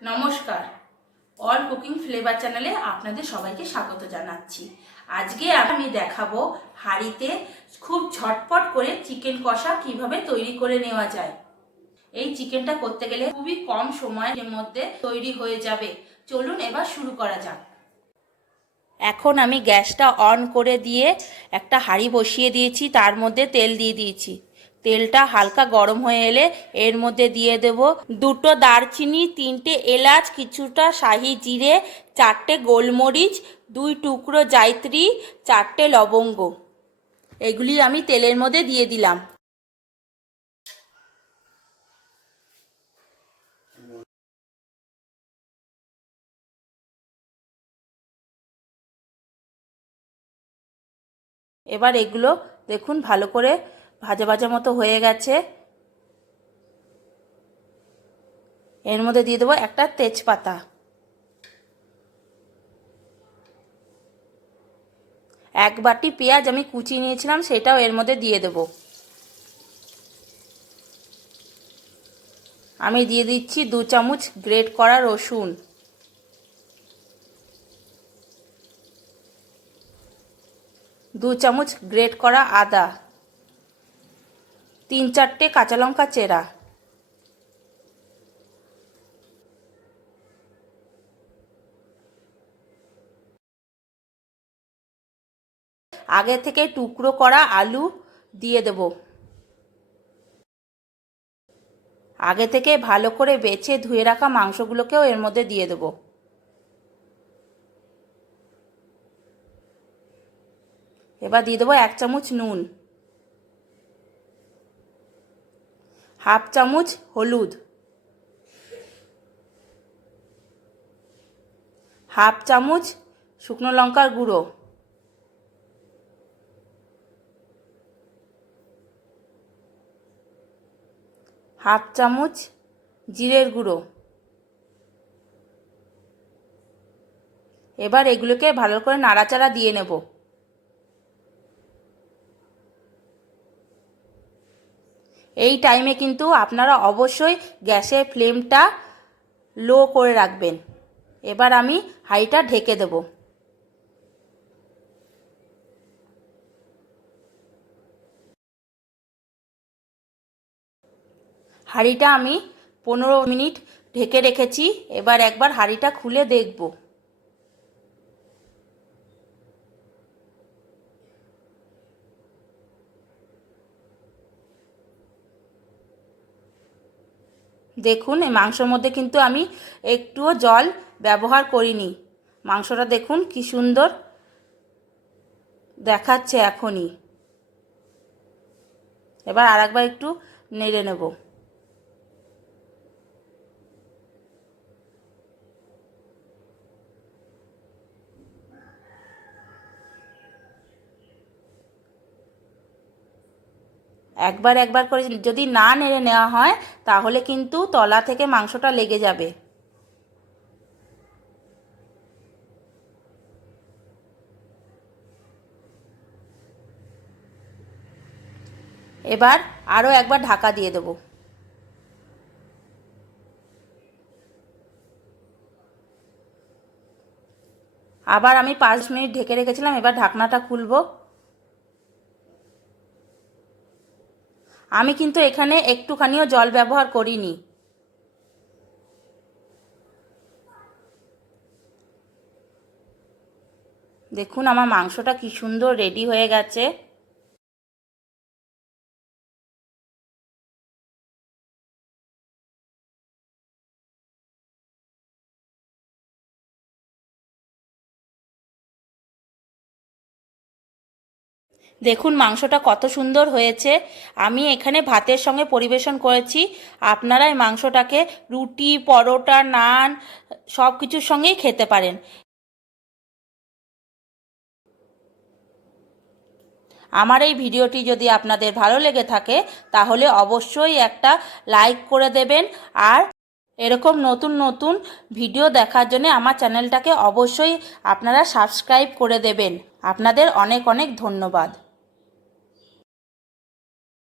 নমস্কার, all cooking flavour চ্যানেলে আপনাদের সবাইকে স্বাগত জানাচ্ছি। আজকে আমি দেখাবো হাঁড়িতে খুব ঝটপট করে চিকেন কষা কিভাবে তৈরি করে নেওয়া যায়। এই চিকেনটা করতে গেলে খুবই কম সময়ের মধ্যে তৈরি হয়ে যাবে। চলুন এবার শুরু করা যাক। এখন আমি গ্যাসটা অন করে দিয়ে একটা হাঁড়ি বসিয়ে দিয়েছি, তার মধ্যে তেল দিয়ে দিয়েছি। তেলটা হালকা গরম হয়ে এলে এর মধ্যে দিয়ে দেব দুটো দারচিনি, তিনটে এলাচ, কিছুটা শাহি জিরে, চারটে গোলমরিচ, 2 টুকরো জায়ত্রী, 4টে লবঙ্গ। এগুলি আমি তেলের মধ্যে দিয়ে দিলাম। এবার এগুলো দেখুন ভালো করে ভাজা ভাজা মতো হয়ে গেছে। এর মধ্যে দিয়ে দেবো একটা তেজপাতা, 1 বাটি পেঁয়াজ আমি কুচিয়ে নিয়েছিলাম, সেটাও এর মধ্যে দিয়ে দেব। আমি দিয়ে দিচ্ছি 2 চামচ গ্রেট করা রসুন, 2 চামচ গ্রেট করা আদা, 3-4টে কাঁচা লঙ্কা চেরা। আগে থেকে টুকরো করা আলু দিয়ে দেব। আগে থেকে ভালো করে বেছে ধুয়ে রাখা মাংসগুলোকেও এর মধ্যে দিয়ে দেব। এবার দিয়ে দেবো 1 চামচ নুন, 1/2 চামচ হলুদ, 1/2 চামচ শুকনো লঙ্কার গুঁড়ো, 1/2 চামচ জিরের গুঁড়ো। এবার এগুলোকে ভালো করে নাড়াচাড়া দিয়ে নেব। এই টাইমে কিন্তু আপনারা অবশ্যই গ্যাসের ফ্লেমটা লো করে রাখবেন। এবার আমি হাঁড়িটা ঢেকে দেব। হাঁড়িটা আমি 15 মিনিট ঢেকে রেখেছি। এবার একবার হাঁড়িটা খুলে দেখব। দেখুন এই মাংসের মধ্যে কিন্তু আমি একটুও জল ব্যবহার করিনি। মাংসটা দেখুন কি সুন্দর দেখাচ্ছে এখনই। এবার আরেকবার একটু নেড়ে নেব। একবার করে যদি না নেড়ে নেওয়া হয় তাহলে কিন্তু তলা থেকে মাংসটা লেগে যাবে। এবার আরও একবার ঢাকা দিয়ে দেব। আবার আমি 5 মিনিট ঢেকে রেখেছিলাম। এবার ঢাকনাটা খুলব। আমি কিন্তু এখানে একটুখানিও জল ব্যবহার করিনি। দেখুন আমার মাংসটা কি সুন্দর রেডি হয়ে গেছে। দেখুন মাংসটা কত সুন্দর হয়েছে। আমি এখানে ভাতের সঙ্গে পরিবেশন করেছি। আপনারা এই মাংসটাকে রুটি, পরোটা, নান সব কিছুর সঙ্গেই খেতে পারেন। আমার এই ভিডিওটি যদি আপনাদের ভালো লেগে থাকে তাহলে অবশ্যই একটা লাইক করে দেবেন। আর এরকম নতুন নতুন ভিডিও দেখার জন্য আমার চ্যানেলটাকে অবশ্যই আপনারা সাবস্ক্রাইব করে দেবেন। আপনাদের অনেক অনেক ধন্যবাদ।